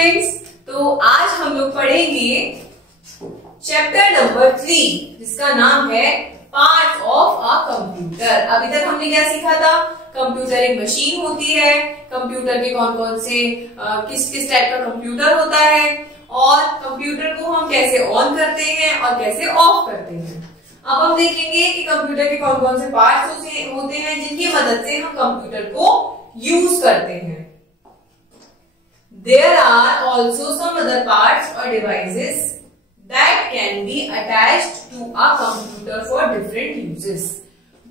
Students, तो आज हम लोग पढ़ेंगे चैप्टर नंबर 3 जिसका नाम है पार्ट्स ऑफ अ कंप्यूटर। अभी तक हमने क्या सीखा था? कंप्यूटर एक मशीन होती है, कंप्यूटर के कौन कौन से किस किस टाइप का कंप्यूटर होता है और कंप्यूटर को हम कैसे ऑन करते हैं और कैसे ऑफ करते हैं। अब हम देखेंगे कि कंप्यूटर के कौन कौन से पार्ट्स होते हैं जिनकी मदद से हम कंप्यूटर को यूज करते हैं। There are also some other parts or devices that can be attached to a computer for different uses.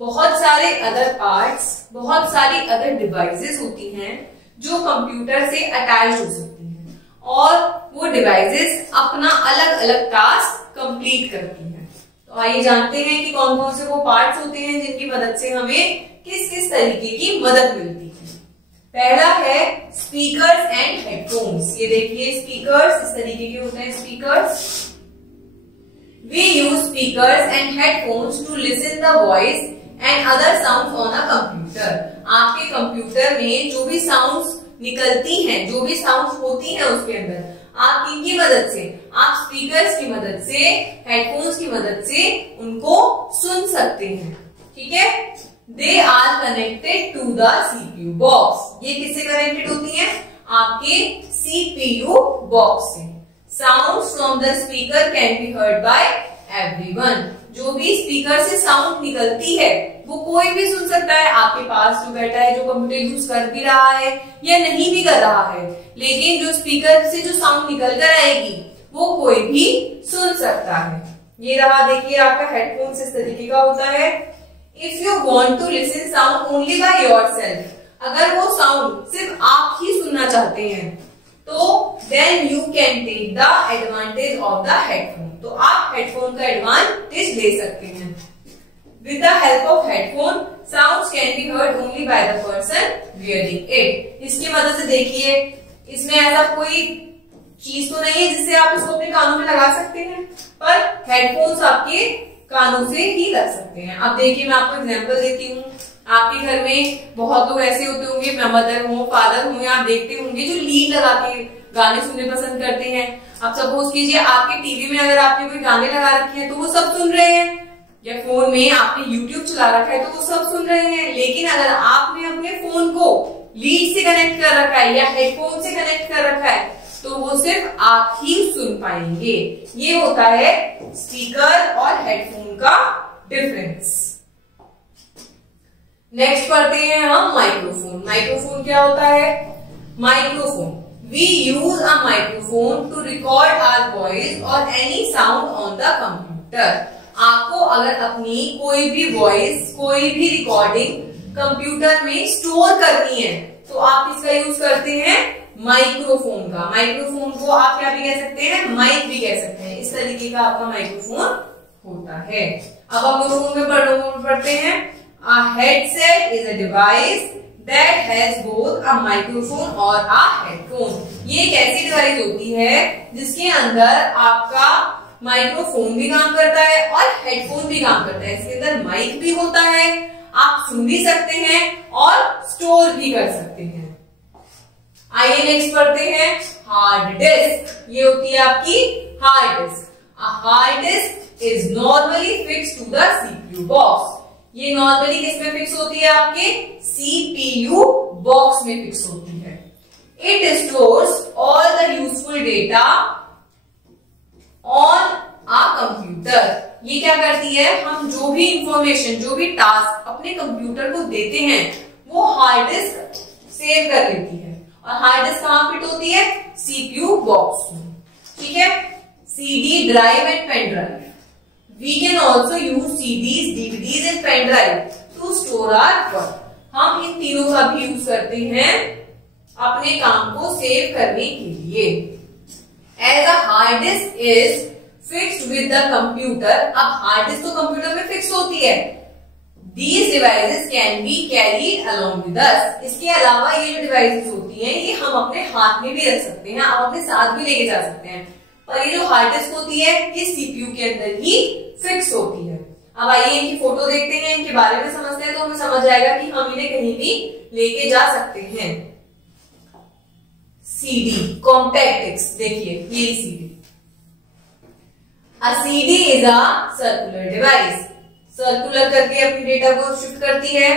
बहुत सारे अदर पार्ट्स, बहुत सारी अदर डिवाइसेस होती हैं जो कंप्यूटर से अटैच हो सकती हैं और वो डिवाइसेस अपना अलग अलग टास्क कंप्लीट करती हैं। तो आइए जानते हैं कि कौन कौन से वो पार्ट्स होते हैं जिनकी मदद से हमें किस किस तरीके की मदद मिलती है। पहला है स्पीकर्स एंड हेडफोन्स। ये देखिए स्पीकर्स इस तरीके के होते हैं। Speakers, we use speakers and headphones to listen the voice and other sounds on a computer. आपके कंप्यूटर में जो भी साउंड्स निकलती हैं, जो भी साउंड्स होती हैं उसके अंदर, आप किनकी मदद से? आप स्पीकर्स की मदद से, हेडफोन्स की मदद से उनको सुन सकते हैं। ठीक है। They are connected to the CPU box. ये किससे कनेक्टेड होती है? आपके सीपीयू बॉक्स से। Sounds from the speaker can be heard by everyone. जो भी स्पीकर से साउंड निकलती है वो कोई भी सुन सकता है। आपके पास जो बैठा है, जो कंप्यूटर यूज कर भी रहा है या नहीं भी कर रहा है, लेकिन जो स्पीकर से जो साउंड निकल कर आएगी वो कोई भी सुन सकता है। ये रहा, देखिए आपका हेडफोन इस तरीके का होता है। If you want to listen sound only by yourself, अगर वो साउंड सिर्फ आप ही सुनना चाहते हैं तो then you can take the advantage of the headphone। तो आप हेडफोन का एडवांटेज ले सकते हैं। With the help of headphone, sounds can be heard only by the person wearing it। इसकी मदद से देखिए इसमें ऐसा कोई चीज तो नहीं है जिससे आप इसको अपने कानों में लगा सकते हैं, पर हेडफोन्स आपके कानों से ही लग सकते हैं। अब देखिए मैं आपको एग्जांपल देती हूँ। आपके घर में बहुत लोग ऐसे होते होंगे, मदर हो, फादर हो, आप देखते होंगे जो लीड लगा के गाने सुनने पसंद करते हैं। अब सपोज कीजिए आपके टीवी में अगर आपने कोई गाने लगा रखे हैं तो वो सब सुन रहे हैं, या फोन में आपने यूट्यूब चला रखा है तो वो सब सुन रहे हैं। लेकिन अगर आपने अपने फोन को लीड से कनेक्ट कर रखा है या हेडफोन से कनेक्ट कर रखा है तो वो सिर्फ आप ही सुन पाएंगे। ये होता है स्पीकर और हेडफोन का डिफरेंस। नेक्स्ट पढ़ते हैं हम माइक्रोफोन। माइक्रोफोन क्या होता है? Microphone, we use a microphone to record our voice और any sound on the computer. आपको अगर अपनी कोई भी वॉइस, कोई भी रिकॉर्डिंग कंप्यूटर में स्टोर करनी है तो आप इसका यूज करते हैं माइक्रोफोन का। माइक्रोफोन को आप क्या भी कह सकते हैं? माइक भी कह सकते हैं। इस तरीके का आपका माइक्रोफोन होता है। अब हम लोगों में पढ़ते हैं। A headset is a device that has both a microphone और a headphone। ये एक ऐसी डिवाइस होती है जिसके अंदर आपका माइक्रोफोन भी काम करता है और हेडफोन भी काम करता है। इसके अंदर माइक भी होता है, आप सुन भी सकते हैं और स्टोर भी कर सकते हैं। आइए नेक्स्ट पढ़ते हैं हार्ड डिस्क। ये होती है आपकी hard disk. A hard disk is normally fix to the CPU box. ये नॉर्मली किसमें फिक्स होती है? आपके सीपीयू बॉक्स में फिक्स होती है। It stores all the useful data on a computer. ये क्या करती है? हम जो भी इंफॉर्मेशन, जो भी टास्क अपने कंप्यूटर को देते हैं वो हार्ड डिस्क सेव कर लेती है। और हार्ड डिस्क कहां फिट होती है? सीपीयू बॉक्स में। ठीक है। CD, drive and pen drive. We can also use CDs, DVDs and pen drive to store our work। हम इन तीनों का भी यूज करते हैं अपने काम को सेव करने के लिए। As a hard disk is fixed with the computer। अब हार्ड डिस्क तो कंप्यूटर में फिक्स होती है। These devices can be carried along with us। इसके अलावा ये जो डिवाइसेस होती हैं ये हम अपने हाथ में भी रख सकते हैं, आप अपने साथ भी लेके जा सकते हैं। पर ये जो हार्ड डिस्क होती है ये सीपीयू के अंदर ही फिक्स होती है। अब आइए इनकी फोटो देखते हैं, इनके बारे में समझते हैं तो हमें समझ आएगा कि हम इन्हें कहीं भी लेके जा सकते हैं। सीडी, कॉम्पैक्ट डिस्क, देखिए ये CD. A CD is a circular device. Circular करके अपनी डेटा को शिफ्ट करती है।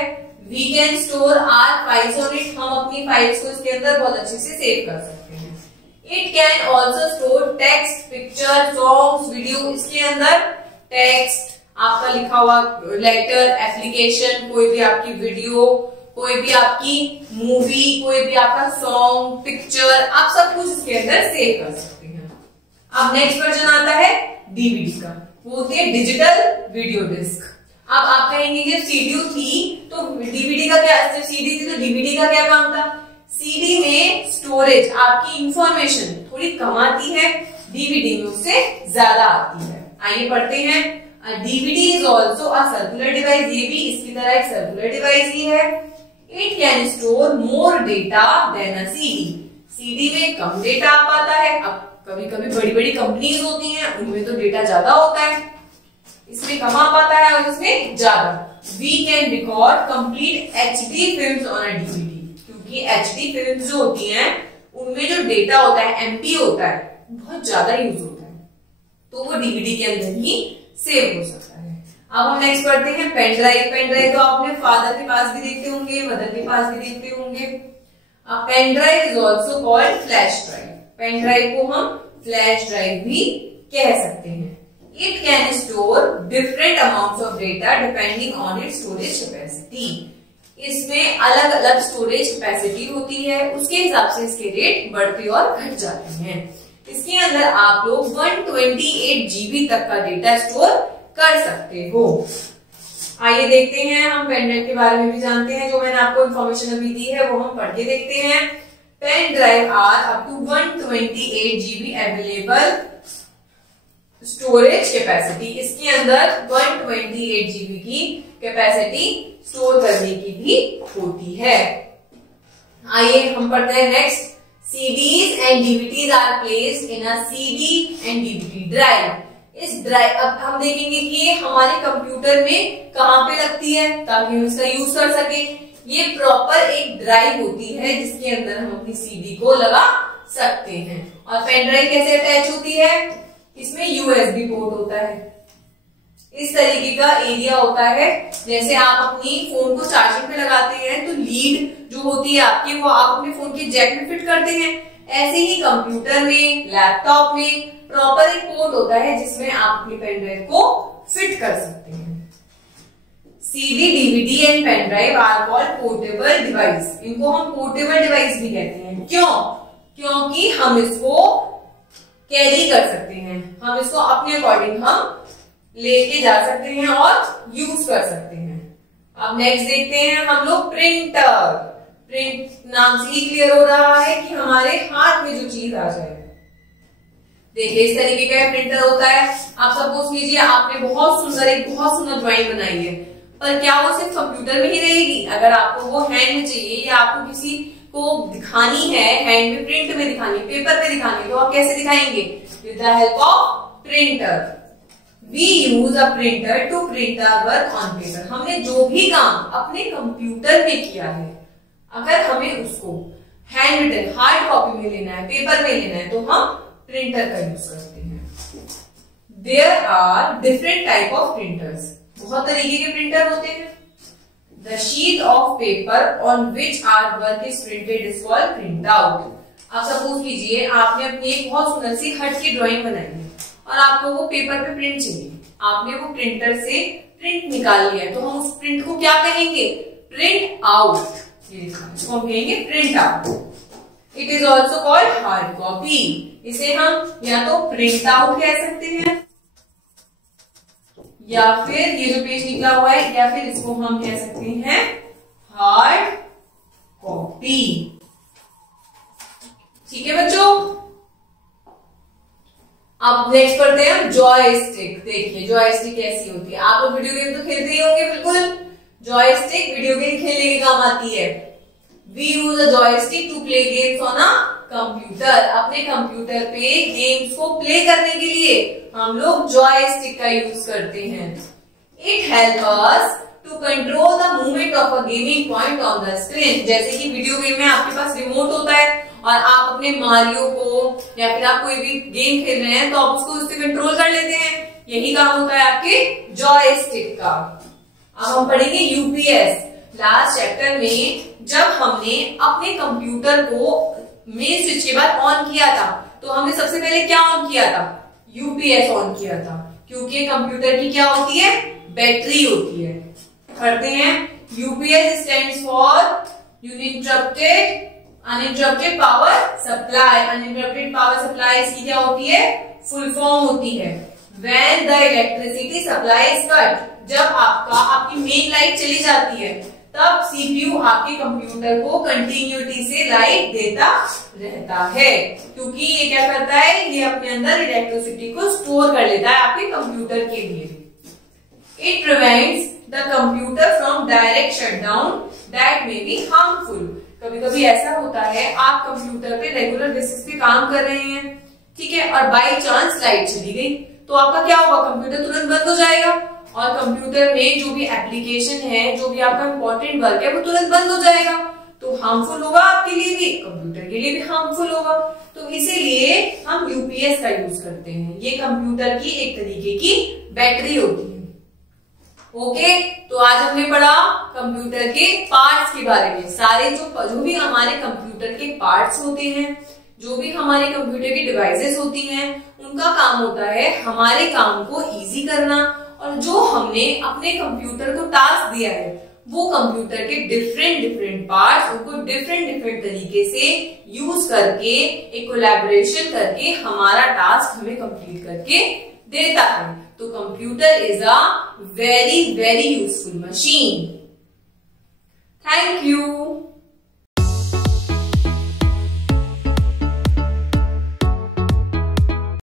We can store our files on it. हम अपनी फाइल्स को इसके अंदर बहुत अच्छे से सेव कर सकते हैं। It can also store text, picture, songs, video. इसके अंदर टेक्स्ट, आपका लिखा हुआ लेटर, एप्लीकेशन, कोई भी आपकी वीडियो, कोई भी आपकी मूवी, कोई भी आपका सॉन्ग, पिक्चर, आप सब कुछ इसके अंदर सेव कर सकते हैं। अब नेक्स्ट वर्जन आता है डीवीडी का, वो होती है डिजिटल वीडियो डिस्क। अब आप कहेंगे जब सीडी थी तो डीवीडी का क्या, जब सीडी थी तो डीवीडी का क्या काम था? सीडी में स्टोरेज, आपकी इंफॉर्मेशन थोड़ी कम आती है, डीवीडी में उससे ज्यादा आती है। आइए पढ़ते हैं। DVD is also a circular device, ये भी इसकी तरह एक सर्कुलर डिवाइस ही है। It can store more data than a CD, CD में कम डेटा आ पाता है। अब कभी कभी बड़ी बड़ी कंपनीज होती हैं, उनमें तो डेटा ज्यादा होता है, इसमें कम आ पाता है और इसमें ज्यादा। We can record complete HD films on a DVD, क्योंकि एचडी फिल्म्स जो होती हैं उनमें जो डेटा होता है, एमबी होता है, बहुत ज्यादा यूज होता है, तो वो डीवीडी के अंदर ही सेव हो सकता है। अब हम नेक्स्ट पढ़ते हैं पेन ड्राइव। पेन ड्राइव तो आपने फादर के पास भी देखते होंगे, मदर के पास भी देखते होंगे। Pen drive is also called flash drive, pen drive को हम फ्लैश ड्राइव भी कह सकते हैं। It can store different amounts of data depending on its storage capacity, इसमें अलग अलग स्टोरेज कैपेसिटी होती है, उसके हिसाब से इसके रेट बढ़ते और घट जाते हैं। इसके अंदर आप लोग 128 जीबी तक का डेटा स्टोर कर सकते हो। आइए देखते हैं, हम पेन ड्राइव के बारे में भी जानते हैं, जो मैंने आपको इन्फॉर्मेशन अभी दी है वो हम पढ़ के देखते हैं। Pen drive are up to 128 GB available storage capacity, इसके अंदर 128 जीबी की कैपेसिटी स्टोर करने की भी होती है। आइए हम पढ़ते हैं next. CDs and DVDs are placed in a CD and DVD drive. इस ड्राइव, अब हम देखेंगे कि ये हमारे कंप्यूटर में कहाँ पे लगती है ताकि हम इसका यूज कर सके। ये प्रॉपर एक ड्राइव होती है जिसके अंदर हम अपनी सीडी को लगा सकते हैं। और पेन ड्राइव कैसे अटैच होती है? इसमें यूएसबी पोर्ट होता है, इस तरीके का एरिया होता है। जैसे आप अपनी फोन को चार्जिंग पे लगाते हैं तो लीड जो होती है आपकी वो आप अपने फोन के जैक में फिट करते हैं, ऐसे ही कंप्यूटर में, लैपटॉप में प्रॉपर एक पोर्ट होता है जिसमें आप अपनी पेन ड्राइव को फिट कर सकते हैं। CD, DVD and pen drive are called portable device, इनको हम पोर्टेबल डिवाइस भी कहते हैं। क्यों? क्योंकि हम इसको कैरी कर सकते हैं, हम इसको अपने अकॉर्डिंग हम लेके जा सकते हैं और यूज कर सकते हैं। अब नेक्स्ट देखते हैं हम लोग प्रिंटर। प्रिंट नाम से ही क्लियर हो रहा है कि हमारे हाथ में जो चीज आ जाए। देखिए इस तरीके का प्रिंटर होता है। आप सपोज कीजिए आपने बहुत सुंदर ड्राइंग बनाई है, पर क्या वो सिर्फ कंप्यूटर में ही रहेगी? अगर आपको वो हैंड में चाहिए या आपको किसी को दिखानी है, हैंड में प्रिंट में दिखानी, पेपर पे दिखानी, तो आप कैसे दिखाएंगे? With the help of printer. We use a printer to print our work on paper. हमने जो भी काम अपने कंप्यूटर में किया है, अगर हमें उसको हैंड रिटन हार्ड कॉपी में लेना है, पेपर में लेना है, तो हम प्रिंटर का यूज करते हैं। There are different type of printers. बहुत तरीके के प्रिंटर होते हैं। The sheet of paper on which our work is printed is called printout. आप सपोज कीजिए आपने अपनी एक बहुत सुंदर सी हट की ड्राइंग बनाई है और आपको वो पेपर पे प्रिंट चाहिए, आपने वो प्रिंटर से प्रिंट निकाल लिया है, तो हम उस प्रिंट को क्या कहेंगे? Print out. इसको हम कहेंगे print out. It is also called hard copy. इसे हम या तो प्रिंट आउट कह सकते हैं, या फिर ये जो पेज निकला हुआ है, या फिर इसको हम कह सकते हैं हार्ड कॉपी। ठीक है बच्चों। अब नेक्स्ट पढ़ते हैं जॉयस्टिक। देखिए जॉयस्टिक कैसी होती है। आप लोग वीडियो गेम तो खेलते ही होंगे, बिल्कुल। जॉयस्टिक वीडियो गेम खेलने के काम आती है। We use a joystick to play games on a computer. अपने कंप्यूटर पे गेम्स को प्ले करने के लिए हम लोग जॉयस्टिक का यूज करते हैं। It help us to control the movement of a gaming point on the screen. जैसे कि वीडियो गेम में आपके पास रिमोट होता है और आप अपने मारियो को या फिर आप कोई भी गेम खेल रहे हैं तो आप उसको उससे कंट्रोल कर लेते हैं। यही काम होता है आपके जॉयस्टिक का। अब हम पढ़ेंगे यूपीएस। लास्ट चैप्टर में जब हमने अपने कंप्यूटर को मेन स्विच के बाद ऑन किया था तो हमने सबसे पहले क्या ऑन किया था? यूपीएस ऑन किया था, क्योंकि कंप्यूटर की क्या होती है? बैटरी होती है। पढ़ते हैं UPS stands for uninterrupted power supply. Uninterrupted power supply इसकी क्या होती है? फुल फॉर्म होती है। When the electricity supply is cut, जब आपकी मेन लाइट चली जाती है तब सीपीयू आपके कंप्यूटर को कंटिन्यूटी से लाइट देता रहता है, क्योंकि ये क्या करता है? ये अपने अंदर इलेक्ट्रिसिटी को स्टोर कर लेता है आपके कंप्यूटर के लिए। It prevents the computer from direct shutdown that may be harmful. कभी कभी ऐसा होता है आप कंप्यूटर पे रेगुलर बेसिस पे काम कर रहे हैं, ठीक है, और बाई चांस लाइट चली गई तो आपका क्या होगा? कंप्यूटर तुरंत बंद हो जाएगा और कंप्यूटर में जो भी एप्लीकेशन है, जो भी आपका इंपॉर्टेंट वर्क है वो तुरंत बंद हो जाएगा। तो हार्मफुल होगा आपके लिए भी, कंप्यूटर के लिए भी हार्मफुल होगा। तो इसीलिए हम यूपीएस का यूज करते हैं। ये कंप्यूटर की एक तरीके की बैटरी होती है। ओके, तो आज हमने पढ़ा कंप्यूटर के पार्ट्स के बारे में। सारे जो भी हमारे कंप्यूटर के पार्ट्स होते हैं, जो भी हमारे कंप्यूटर की डिवाइसेस होती हैं, उनका काम होता है हमारे काम को इजी करना, और जो हमने अपने कंप्यूटर को टास्क दिया है वो कंप्यूटर के डिफरेंट पार्ट्स उनको डिफरेंट तरीके से यूज करके एक कोलैबोरेशन करके हमारा टास्क हमें कंप्लीट करके देता है। तो computer is a very useful machine. Thank you.